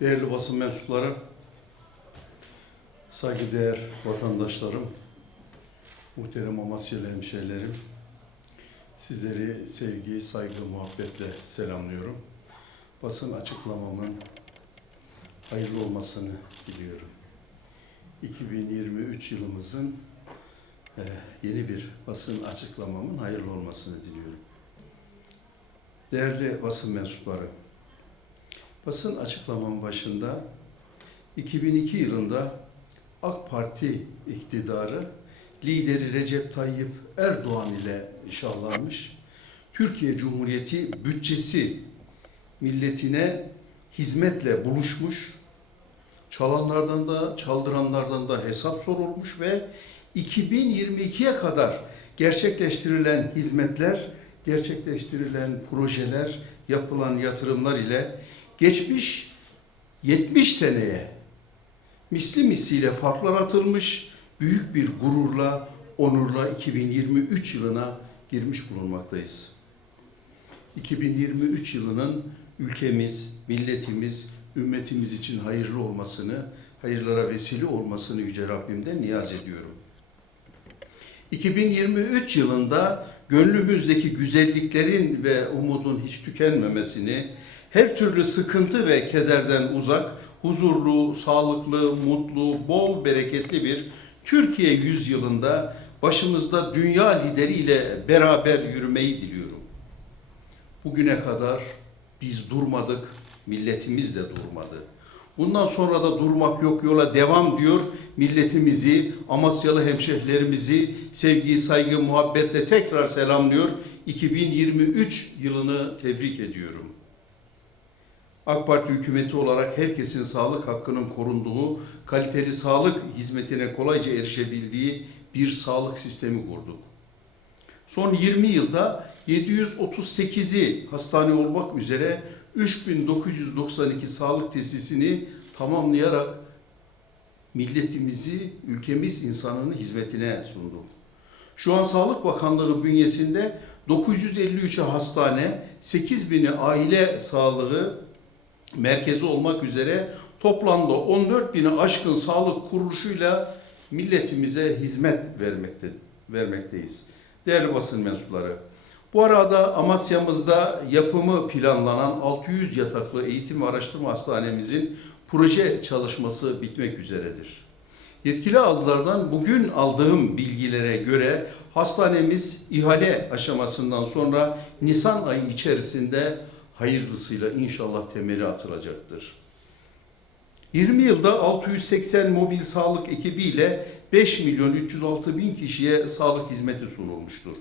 Değerli basın mensupları, saygıdeğer vatandaşlarım, muhterem Amasyalı hemşehrilerim, sizleri sevgi, saygı, muhabbetle selamlıyorum. Basın açıklamamın hayırlı olmasını diliyorum. 2023 yılımızın eh, yeni bir basın açıklamamın hayırlı olmasını diliyorum. Değerli basın mensupları, basın açıklamamın başında 2002 yılında AK Parti iktidarı lideri Recep Tayyip Erdoğan ile inşallanmış. Türkiye Cumhuriyeti bütçesi milletine hizmetle buluşmuş. Çalanlardan da çaldıranlardan da hesap sorulmuş ve 2022'ye kadar gerçekleştirilen hizmetler, gerçekleştirilen projeler, yapılan yatırımlar ile geçmiş 70 seneye misli misliyle farklar atılmış, büyük bir gururla, onurla 2023 yılına girmiş bulunmaktayız. 2023 yılının ülkemiz, milletimiz, ümmetimiz için hayırlı olmasını, hayırlara vesile olmasını Yüce Rabbimden niyaz ediyorum. 2023 yılında gönlümüzdeki güzelliklerin ve umudun hiç tükenmemesini, her türlü sıkıntı ve kederden uzak, huzurlu, sağlıklı, mutlu, bol, bereketli bir Türkiye yüzyılında başımızda dünya lideriyle beraber yürümeyi diliyorum. Bugüne kadar biz durmadık, milletimiz de durmadı. Bundan sonra da durmak yok yola devam diyor. Milletimizi, Amasyalı hemşehrilerimizi sevgi, saygı, muhabbetle tekrar selamlıyor. 2023 yılını tebrik ediyorum. AK Parti hükümeti olarak herkesin sağlık hakkının korunduğu, kaliteli sağlık hizmetine kolayca erişebildiği bir sağlık sistemi kurduk. Son 20 yılda 738'i hastane olmak üzere 3992 sağlık tesisini tamamlayarak milletimizi, ülkemiz insanının hizmetine sunduk. Şu an Sağlık Bakanlığı bünyesinde 953'e hastane, 8000'i aile sağlığı merkezi olmak üzere toplamda 14 bini aşkın sağlık kuruluşuyla milletimize hizmet vermekte, vermekteyiz. Değerli basın mensupları, bu arada Amasya'mızda yapımı planlanan 600 yataklı eğitim ve araştırma hastanemizin proje çalışması bitmek üzeredir. Yetkili ağızlardan bugün aldığım bilgilere göre hastanemiz ihale aşamasından sonra Nisan ayı içerisinde hayırlısıyla inşallah temeli atılacaktır. 20 yılda 680 mobil sağlık ekibiyle 5 milyon 306 bin kişiye sağlık hizmeti sunulmuştur.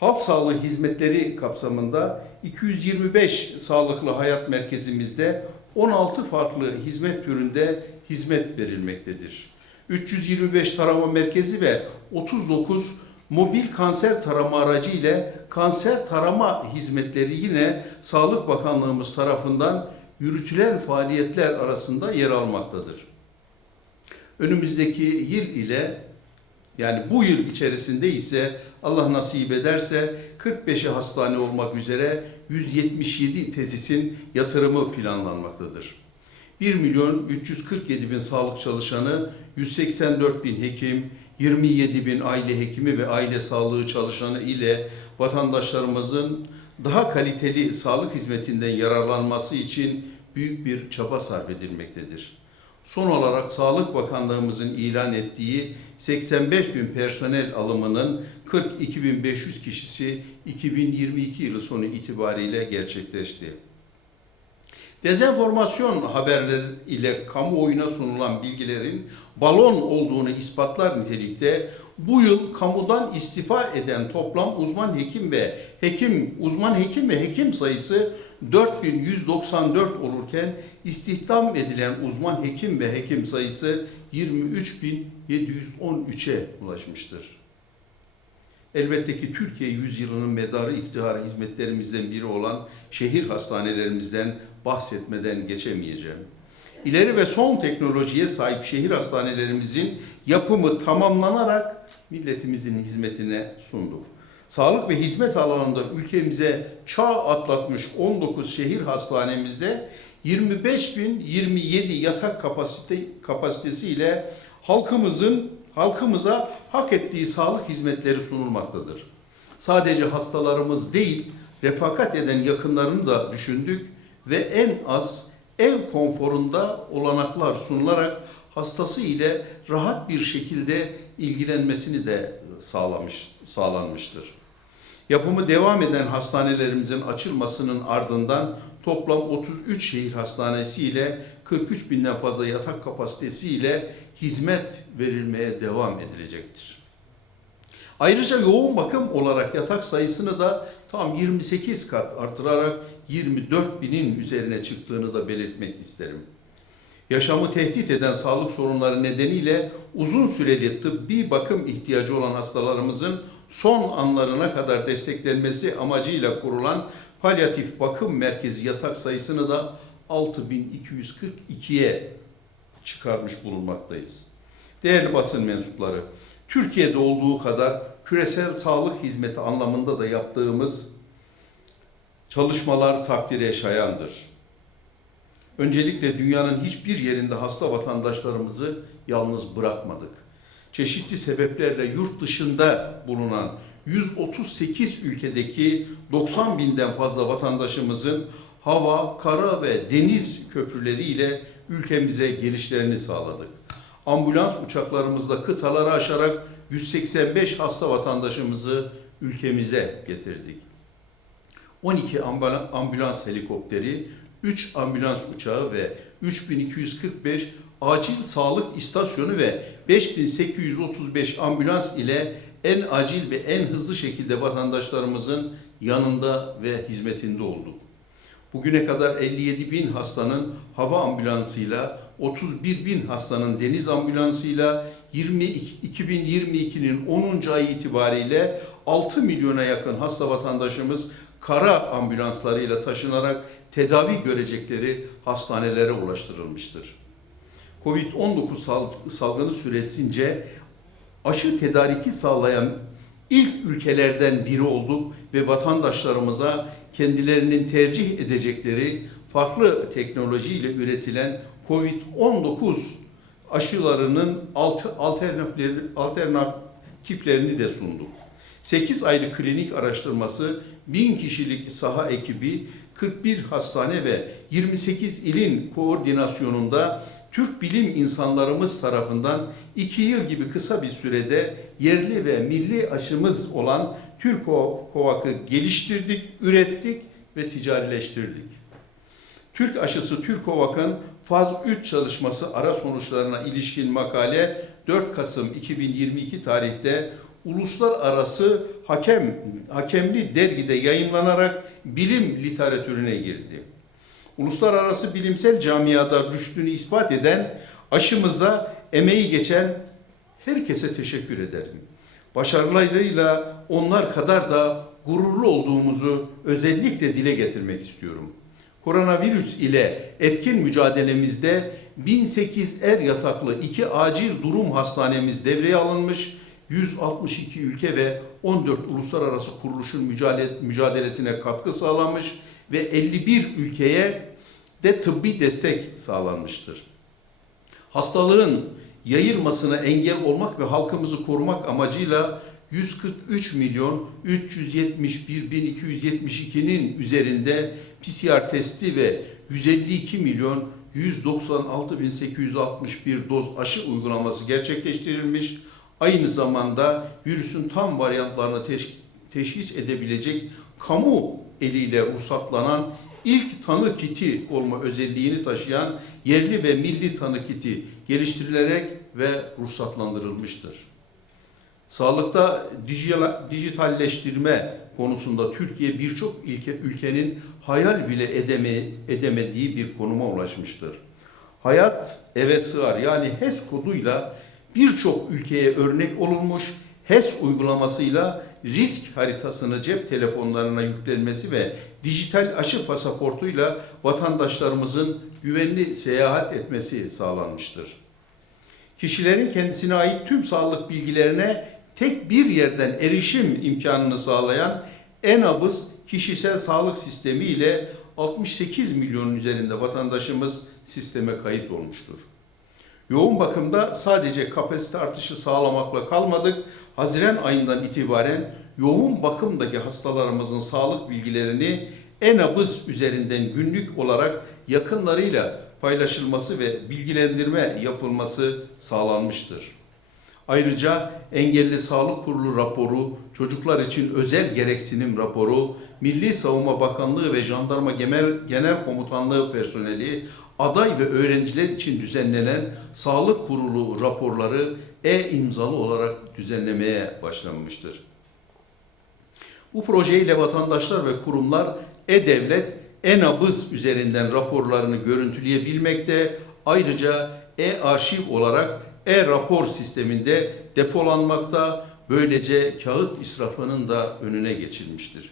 Halk sağlığı hizmetleri kapsamında 225 sağlıklı hayat merkezimizde 16 farklı hizmet türünde hizmet verilmektedir. 325 tarama merkezi ve 39 mobil kanser tarama aracı ile kanser tarama hizmetleri yine Sağlık Bakanlığımız tarafından yürütülen faaliyetler arasında yer almaktadır. Önümüzdeki yıl ile yani bu yıl içerisinde ise Allah nasip ederse 45'i hastane olmak üzere 177 tesisin yatırımı planlanmaktadır. 1 milyon 347 bin sağlık çalışanı, 184 bin hekim, 27 bin aile hekimi ve aile sağlığı çalışanı ile vatandaşlarımızın daha kaliteli sağlık hizmetinden yararlanması için büyük bir çaba sarf edilmektedir. Son olarak Sağlık Bakanlığımızın ilan ettiği 85 bin personel alımının 42.500 kişisi 2022 yılı sonu itibariyle gerçekleşti. Dezenformasyon haberleri ile kamuoyuna sunulan bilgilerin balon olduğunu ispatlar nitelikte bu yıl kamudan istifa eden toplam uzman hekim ve hekim uzman hekim ve hekim sayısı 4194 olurken istihdam edilen uzman hekim ve hekim sayısı 23713'e ulaşmıştır. Elbette ki Türkiye yüzyılının medarı iftihar hizmetlerimizden biri olan şehir hastanelerimizden bahsetmeden geçemeyeceğim. İleri ve son teknolojiye sahip şehir hastanelerimizin yapımı tamamlanarak milletimizin hizmetine sunduk. Sağlık ve hizmet alanında ülkemize çağ atlatmış 19 şehir hastanemizde 25.027 yatak kapasite kapasitesiyle halkımızın halkımıza hak ettiği sağlık hizmetleri sunulmaktadır. Sadece hastalarımız değil, refakat eden yakınlarını da düşündük ve en az ev konforunda olanaklar sunularak hastası ile rahat bir şekilde ilgilenmesini de sağlamış sağlanmıştır. Yapımı devam eden hastanelerimizin açılmasının ardından toplam 33 şehir hastanesi ile 43 binden fazla yatak kapasitesi ile hizmet verilmeye devam edilecektir. Ayrıca yoğun bakım olarak yatak sayısını da tam 28 kat artırarak 24 binin üzerine çıktığını da belirtmek isterim. Yaşamı tehdit eden sağlık sorunları nedeniyle uzun süreli tıbbi bakım ihtiyacı olan hastalarımızın son anlarına kadar desteklenmesi amacıyla kurulan palyatif bakım merkezi yatak sayısını da 6242'ye çıkarmış bulunmaktayız. Değerli basın mensupları, Türkiye'de olduğu kadar küresel sağlık hizmeti anlamında da yaptığımız çalışmalar takdire şayandır. Öncelikle dünyanın hiçbir yerinde hasta vatandaşlarımızı yalnız bırakmadık. Çeşitli sebeplerle yurt dışında bulunan 138 ülkedeki 90 binden fazla vatandaşımızın hava, kara ve deniz köprüleriyle ülkemize gelişlerini sağladık. Ambulans uçaklarımızla kıtaları aşarak 185 hasta vatandaşımızı ülkemize getirdik. 12 ambulans, helikopteri, 3 ambulans uçağı ve 3245 acil sağlık istasyonu ve 5835 ambulans ile en acil ve en hızlı şekilde vatandaşlarımızın yanında ve hizmetinde olduk. Bugüne kadar 57 bin hastanın hava ambulansıyla, 31 bin hastanın deniz ambulansıyla 22, 2022'nin 10. ay itibariyle 6 milyona yakın hasta vatandaşımız kara ambulanslarıyla taşınarak tedavi görecekleri hastanelere ulaştırılmıştır. Covid-19 sal- salgını süresince aşı tedariki sağlayan ilk ülkelerden biri olduk ve vatandaşlarımıza kendilerinin tercih edecekleri farklı teknolojiyle üretilen Covid-19 aşılarının alternatiflerini de sunduk. 8 ayrı klinik araştırması, 1000 kişilik saha ekibi, 41 hastane ve 28 ilin koordinasyonunda Türk bilim insanlarımız tarafından 2 yıl gibi kısa bir sürede yerli ve milli aşımız olan Türko Kovak'ı geliştirdik, ürettik ve ticarileştirdik. Türk aşısı Türkovak'ın faz 3 çalışması ara sonuçlarına ilişkin makale 4 Kasım 2022 tarihte uluslararası hakem hakemli dergide yayınlanarak bilim literatürüne girdi. Uluslararası bilimsel camiada rüştünü ispat eden aşımıza emeği geçen herkese teşekkür ederim. Başarılarıyla onlar kadar da gururlu olduğumuzu özellikle dile getirmek istiyorum. Koronavirüs ile etkin mücadelemizde 1008 er yataklı iki acil durum hastanemiz devreye alınmış, 162 ülke ve 14 uluslararası kuruluşun mücadele, mücadelesine katkı sağlanmış ve 51 ülkeye de tıbbi destek sağlanmıştır. Hastalığın yayılmasına engel olmak ve halkımızı korumak amacıyla 143 milyon 371 bin 272'nin üzerinde PCR testi ve 152 milyon 196 bin 861 doz aşı uygulaması gerçekleştirilmiş. Aynı zamanda virüsün tam varyantlarını teş- teşhis edebilecek kamu eliyle ruhsatlanan ilk tanı kiti olma özelliğini taşıyan yerli ve milli tanı kiti geliştirilerek ve ruhsatlandırılmıştır. Sağlıkta dijitalleştirme konusunda Türkiye birçok ülke, ülkenin hayal bile edeme, edemediği bir konuma ulaşmıştır. Hayat eve sığar yani HES koduyla birçok ülkeye örnek olunmuş HES uygulamasıyla risk haritasını cep telefonlarına yüklenmesi ve dijital aşı pasaportuyla vatandaşlarımızın güvenli seyahat etmesi sağlanmıştır. Kişilerin kendisine ait tüm sağlık bilgilerine tek bir yerden erişim imkanını sağlayan ENABız kişisel sağlık sistemi ile 68 milyonun üzerinde vatandaşımız sisteme kayıt olmuştur. Yoğun bakımda sadece kapasite artışı sağlamakla kalmadık. Haziran ayından itibaren yoğun bakımdaki hastalarımızın sağlık bilgilerini e-nabız üzerinden günlük olarak yakınlarıyla paylaşılması ve bilgilendirme yapılması sağlanmıştır. Ayrıca Engelli Sağlık Kurulu raporu, çocuklar için özel gereksinim raporu, Milli Savunma Bakanlığı ve Jandarma Genel, Genel Komutanlığı personeli, aday ve öğrenciler için düzenlenen Sağlık Kurulu raporları e-imzalı olarak düzenlemeye başlanmıştır. Bu projeyle vatandaşlar ve kurumlar e-devlet, e-nabız üzerinden raporlarını görüntüleyebilmekte, ayrıca e-arşiv olarak e-rapor sisteminde depolanmakta, böylece kağıt israfının da önüne geçilmiştir.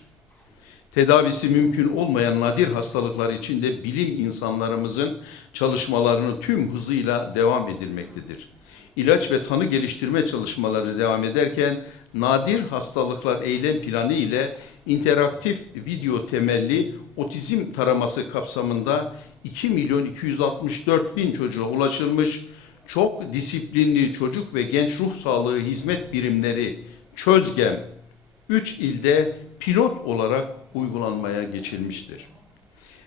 Tedavisi mümkün olmayan nadir hastalıklar için de bilim insanlarımızın çalışmalarını tüm hızıyla devam edilmektedir. İlaç ve tanı geliştirme çalışmaları devam ederken nadir hastalıklar eylem planı ile interaktif video temelli otizm taraması kapsamında 2 milyon 264 bin çocuğa ulaşılmış çok disiplinli çocuk ve genç ruh sağlığı hizmet birimleri çözgem 3 ilde pilot olarak uygulanmaya geçilmiştir.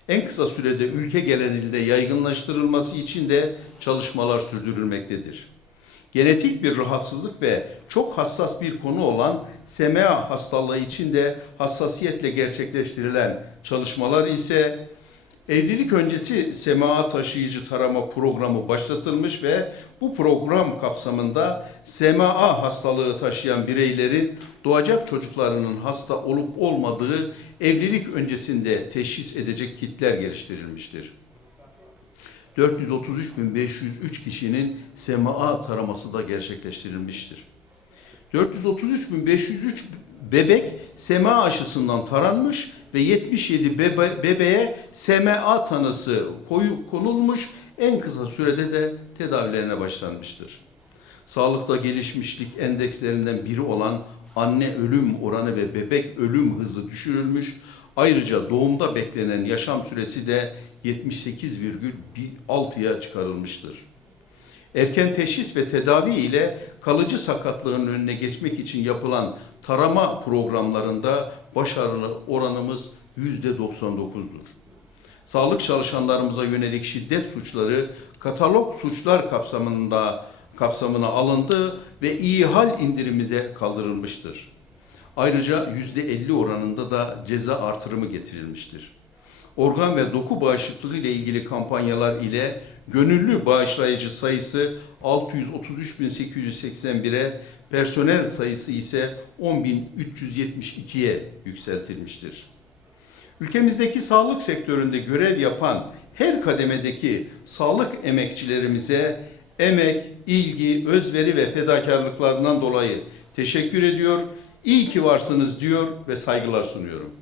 En kısa sürede ülke genelinde yaygınlaştırılması için de çalışmalar sürdürülmektedir. Genetik bir rahatsızlık ve çok hassas bir konu olan SMA hastalığı için de hassasiyetle gerçekleştirilen çalışmalar ise Evlilik öncesi SMA taşıyıcı tarama programı başlatılmış ve bu program kapsamında SMA hastalığı taşıyan bireylerin doğacak çocuklarının hasta olup olmadığı evlilik öncesinde teşhis edecek kitler geliştirilmiştir. 433.503 kişinin SMA taraması da gerçekleştirilmiştir. 433.503 bebek SMA aşısından taranmış ve 77 bebe, bebeğe SMA tanısı koyu konulmuş en kısa sürede de tedavilerine başlanmıştır. Sağlıkta gelişmişlik endekslerinden biri olan anne ölüm oranı ve bebek ölüm hızı düşürülmüş. Ayrıca doğumda beklenen yaşam süresi de 78,6'ya çıkarılmıştır. Erken teşhis ve tedavi ile kalıcı sakatlığın önüne geçmek için yapılan tarama programlarında başarılı oranımız yüzde 99'dur. Sağlık çalışanlarımıza yönelik şiddet suçları katalog suçlar kapsamında kapsamına alındı ve ihal indirimi de kaldırılmıştır. Ayrıca yüzde 50 oranında da ceza artırımı getirilmiştir. Organ ve doku bağışıklığı ile ilgili kampanyalar ile gönüllü bağışlayıcı sayısı 633.881'e, personel sayısı ise 10.372'ye yükseltilmiştir. Ülkemizdeki sağlık sektöründe görev yapan her kademedeki sağlık emekçilerimize emek, ilgi, özveri ve fedakarlıklarından dolayı teşekkür ediyor. İyi ki varsınız diyor ve saygılar sunuyorum.